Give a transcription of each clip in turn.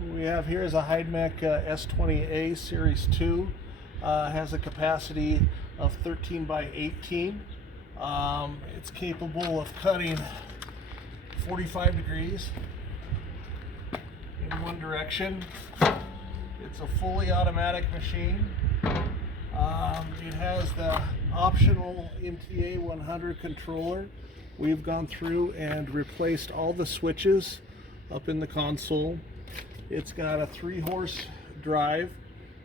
we have here is a Hyd-Mech S-20A Series 2. Has a capacity of 13 by 18. It's capable of cutting 45 degrees in one direction. It's a fully automatic machine. It has the optional MTA 100 controller. We've gone through and replaced all the switches up in the console. It's got a 3-horse drive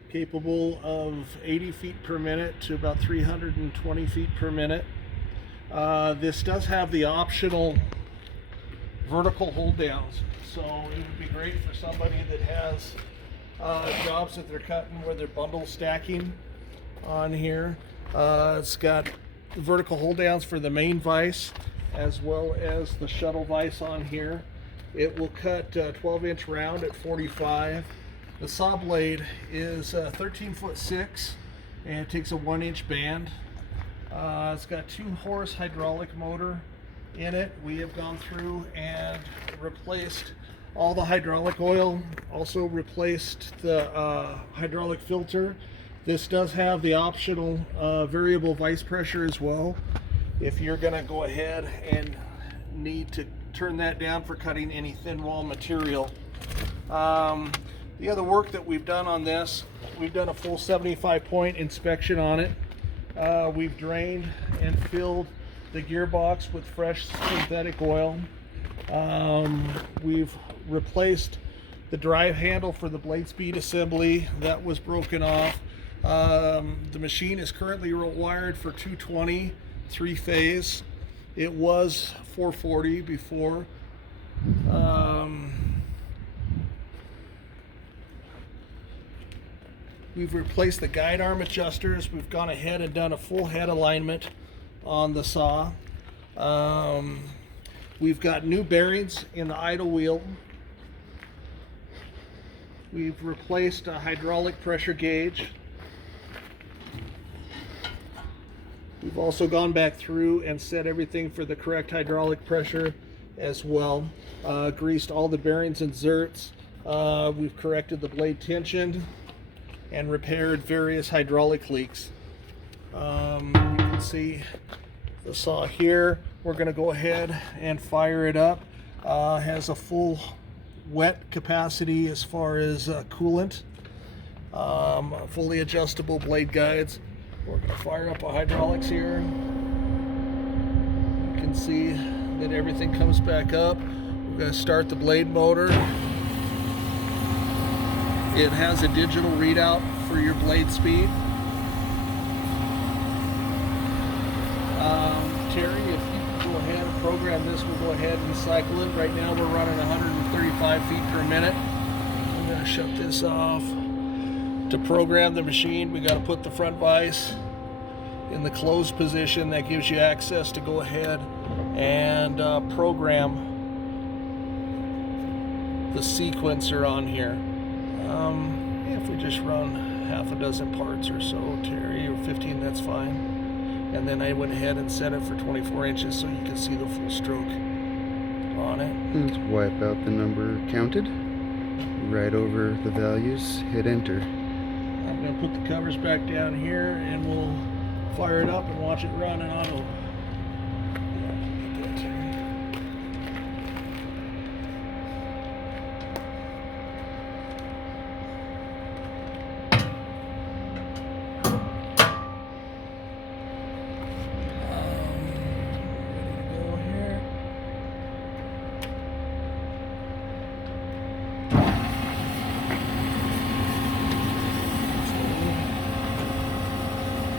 capable of 80 feet per minute to about 320 feet per minute. This does have the optional vertical hold downs, so it would be great for somebody that has jobs that they're cutting where they're bundle stacking on here. It's got vertical hold downs for the main vise as well as the shuttle vise on here. It will cut 12-inch round at 45. The saw blade is 13'6" and it takes a 1-inch band. It's got 2-horse hydraulic motor in it. We have gone through and replaced all the hydraulic oil, also replaced the hydraulic filter. This does have the optional variable vise pressure as well, if you're going to go ahead and need to turn that down for cutting any thin wall material. The other work that we've done on this, we've done a full 75-point inspection on it. We've drained and filled the gearbox with fresh synthetic oil. We've replaced the drive handle for the blade speed assembly that was broken off. The machine is currently wired for 220 3-phase. It was 440 before. We've replaced the guide arm adjusters. We've gone ahead and done a full head alignment on the saw. We've got new bearings in the idle wheel. We've replaced a hydraulic pressure gauge. We've also gone back through and set everything for the correct hydraulic pressure as well. Greased all the bearings and zerks. We've corrected the blade tension and repaired various hydraulic leaks. You can see the saw here. We're going to go ahead and fire it up. Has a full wet capacity as far as coolant. Fully adjustable blade guides. We're going to fire up our hydraulics here. You can see that everything comes back up. We're going to start the blade motor. It has a digital readout for your blade speed. Terry, if you can go ahead and program this, we'll go ahead and cycle it. Right now we're running 135 feet per minute. I'm going to shut this off. To program the machine, we got to put the front vise in the closed position. That gives you access to go ahead and program the sequencer on here. If we just run half a dozen parts or so, Terry, or 15, that's fine. And then I went ahead and set it for 24 inches so you can see the full stroke on it. Let's wipe out the number counted. Right over the values, hit enter. I'm going to put the covers back down here and we'll fire it up and watch it run in auto.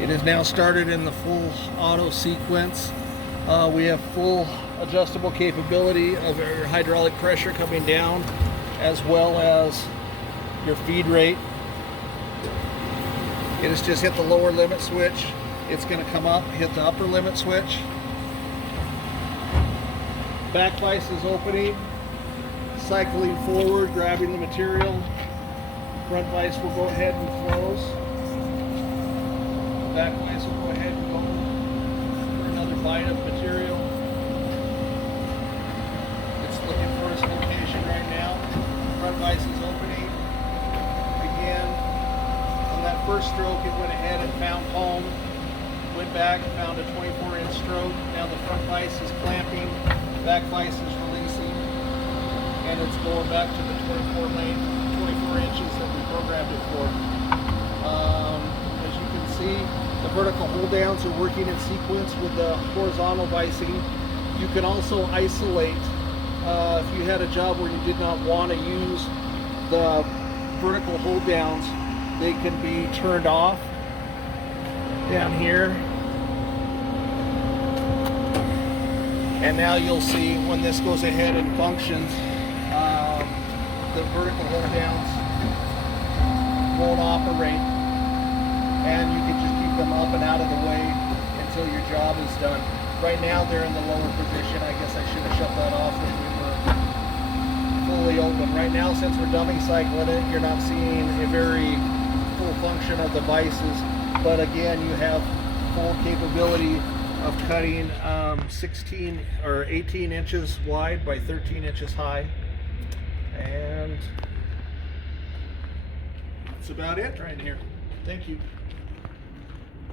It is now started in the full auto sequence. We have full adjustable capability of our hydraulic pressure coming down, as well as your feed rate. It has just hit the lower limit switch. It's going to come up, hit the upper limit switch. Back vise is opening, cycling forward, grabbing the material. Front vise will go ahead and close. Back vise will go ahead and go for another bite of material. It's looking for its location right now. front vise is opening. Again, on that first stroke, it went ahead and found home. Went back, found a 24-inch stroke. Now the front vise is clamping, back vise is releasing, and it's going back to the 24 inches that we programmed it for. As you can see, the vertical hold downs are working in sequence with the horizontal vising. You can also isolate if you had a job where you did not want to use the vertical hold downs, they can be turned off down here. And now you'll see when this goes ahead and functions, the vertical hold downs won't operate, and you can just keep them up and out of the way until your job is done. Right now they're in the lower position. I guess I should have shut that off when we were fully open. Right now, since we're dummy cycling it, you're not seeing a very full function of the vices, but again, you have full capability of cutting 16 or 18 inches wide by 13 inches high, and that's about it right here. Thank you.